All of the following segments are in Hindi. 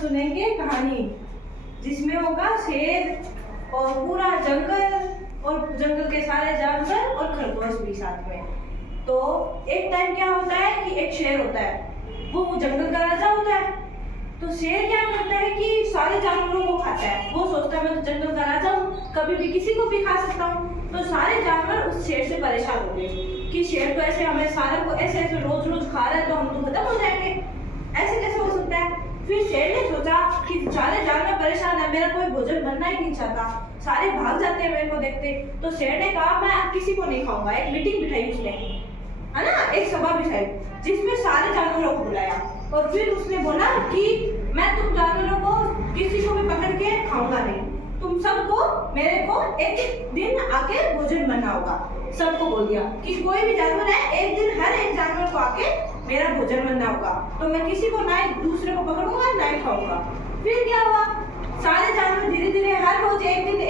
सुनेंगे कहानी जिसमें होगा शेर और पूरा जंगल और जंगल के सारे जानवर और खरगोश भी साथ में। तो एक टाइम क्या होता है कि एक शेर होता है, वो जंगल का राजा होता है। तो शेर क्या करता है कि सारे जानवरों को खाता है। वो सोचता है मैं तो जंगल का राजा हूँ, कभी भी किसी को भी खा सकता हूँ। तो सारे जानवर उस शेर से परेशान हो गए कि शेर तो ऐसे हमें सारे को ऐसे ऐसे रोज रोज खा रहा है, तो हम तो खत्म हो जाएंगे, ऐसे कैसे हो सकता है। फिर शेर ने सोचा कि सारे जानवर परेशान है, मेरा कोई भोजन बनना ही नहीं चाहता, सारे भाग जाते हैं मेरे को देखते। तो शेर ने कहा मैं अब किसी को नहीं खाऊंगा। एक मीटिंग बिठाई उसने, है ना, एक सभा बिठाई जिसमें सारे जानवरों को बुलाया और फिर उसने बोला कि मैं तुम जानवरों को किसी को भी पकड़ के खाऊंगा नहीं, तुम सबको मेरे को एक दिन आके भोजन बनना होगा। सबको बोल दिया कि कोई भी जानवर है, एक दिन हर एक जानवर को आके मेरा भोजन बनना होगा, तो मैं किसी को ना दूसरे को पकड़ूंगा ना ही खाऊंगा। फिर क्या हुआ, सारे जानवर धीरे धीरे हर रोज एक दिन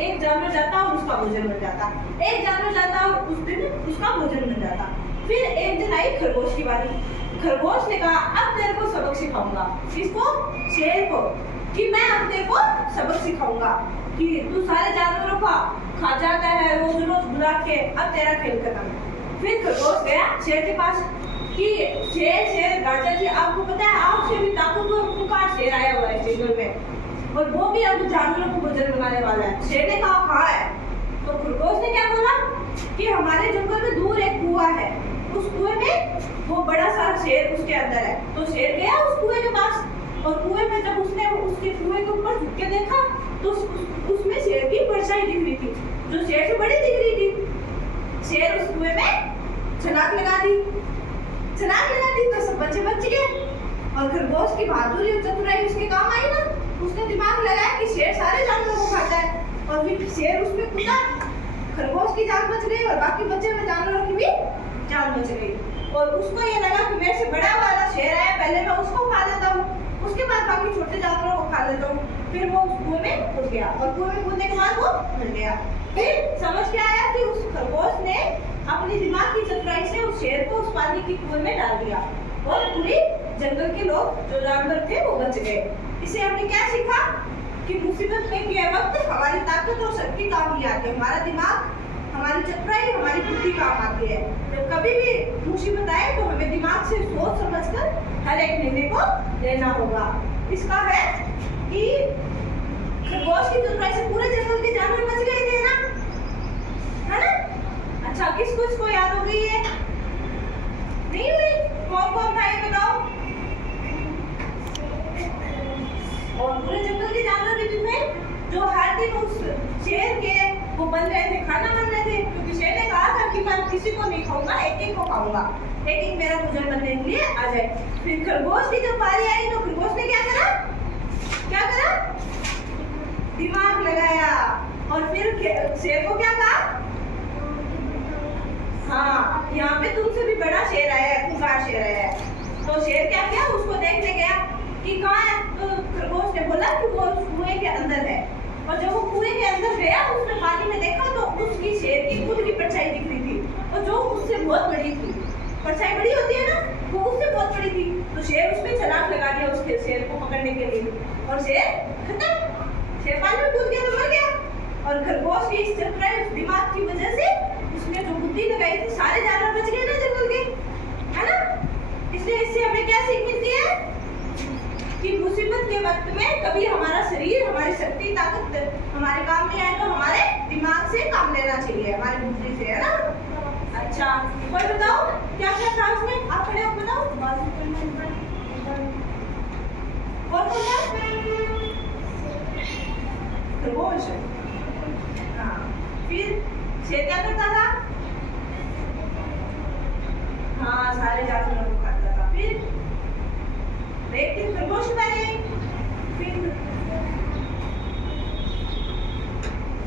एक जानवर जाता और उसका भोजन बन जाता, एक जानवर जाता और उस दिन उसका भोजन बन जाता। फिर एक दिन आई खरगोश की बारी। खरगोश ने कहा अब तेरे को सबक सिखाऊंगा। किसको? शेर को, कि मैं अब तेरे को सबक सिखाऊंगा कि तू सारे जानवरों का खा जाता है रोज रोज बुला के, अब तेरा खेल खत्म। फिर खरगोश गया शेर के पास कि शेर राजा जी, आपको पता है आपसे भी ताकतवर खूंखार शेर आया हुआ है जंगल में, और वो भी अब जानवरों को भोजन बनाने वाला है। शेर ने कहा कहाँ है? तो खरगोश ने क्या बोला कि हमारे जंगल में दूर एक कुआं है, उस कुएं में वो बड़ा सारा शेर उसके अंदर है। तो शेर गया उस कुएं के पास, और कुएं में जब उसने उसके कुएं के ऊपर झुक के देखा तो उसमें शेर की परछाई दिख रही थी, जो शेर से बड़ी दिख रही थी। शेर उस कुएं में छलांग लगा दी तो सब बच्चे बच गए। और खरगोश की बहादुरी और चतुराई उसके काम आई ना, उसने दिमाग लगाया कि शेर सारे जानवरों को खाता है, और फिर शेर उसमें कूदा, खरगोश की जान बच गई और बाकी बचे हुए जानवरों की भी जान बच गई। और उसको ये लगा कि मेरे से बड़ा वाला शेर है, पहले मैं उसको खा लेता हूँ, उसके बाद बाकी छोटे जानवरों को खा लेता हूँ। फिर वो उस कुएं में कूद गया, और कुएं में कूदने के बाद वो मर गया। फिर समझ के आया कि उस खरगोश ने अपनी दिमाग की चतुराई से उस शेर को उस पानी की कुएं में डाल दिया, और पूरी जंगल के लोग जो जानवर थे वो बच गए। इसे हमने क्या सीखा कि मुसीबत में के वक्त हमारी ताकत और शक्ति काम नहीं आती, हमारा दिमाग, हमारी चतुराई, हमारी बुद्धि काम आती है। जब कभी भी मुसीबत आए तो हमें दिमाग से सोच समझकर हर एक निर्णय को लेना होगा। इसका है कि खरगोश की चतुराई से पूरे जंगल के जानवर बच गए थे ना, है ना। अच्छा, किसको इसको याद हो गई है? नहीं हुई? कौन कौन था ये बताओ? और पूरे जंगल के जानवर भी थे जो हर दिन उस शेर के वो बन रहे थे, खाना बन रहे थे, क्योंकि शेर ने कहा था कि मैं किसी को नहीं खाऊंगा, एक एक को खाऊंगा, एक एक मेरा भोजन बनने के लिए आ जाए। फिर खरगोश की जब बारी आई तो खरगोश ने क्या करा? दिमाग लगाया, और फिर शेर को क्या कहा? हाँ, यहाँ पे तुमसे भी बड़ा शेर आया है, खूंखार शेर आया है। तो शेर क्या किया, उसको देखने गया कि कहाँ है। तो खरगोश ने बोला कि वो कुएं के अंदर है, और जब वो कुएं के अंदर गया उसने पानी में देखा तो उसकी शेर की खुद की परछाई दिख रही थी, और जो उससे बहुत बड़ी थी। परछाई बड़ी होती है ना, वो उससे बहुत बड़ी थी। तो शेर उसमें छलांग लगा दिया उसके शेर को पकड़ने के लिए, और शेर खत्म, शेर पानी में कूद गया तो मर गया। और खरगोश की इस चतुराई दिमाग की वजह से उसने जो बुद्धि लगाई थी, सारे जानवर बच गए ना जंगल के, है ना। इसलिए इससे हमें क्या सीख मिलती है कि मुसीबत के वक्त में कभी हमारा शरीर, हमारी शक्ति, ताकत हमारे काम नहीं आए तो हमारे दिमाग से काम लेना चाहिए, हमारी बुद्धि से, है ना। अच्छा, कोई बताओ क्या क्या था उसमें? आप खड़े हो बताओ। और खरगोश, हाँ। फिर शेर क्या करता था? हाँ, सारे जानवरों को खाता था। फिर एक दिन खरगोश बारी आई, फिर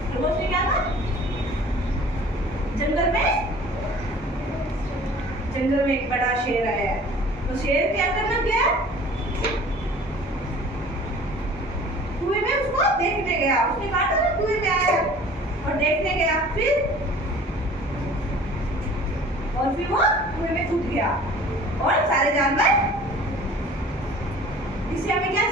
खरगोश ने क्या था? जंगल में एक बड़ा शेर आया है, तो शेर क्या करना गया? कुएं में उसको देखने गया, उसने कहा था ना कुएं में आया, और देखने गया। फिर वो कुएं में कूद गया, और सारे जानवर, इससे हमें क्या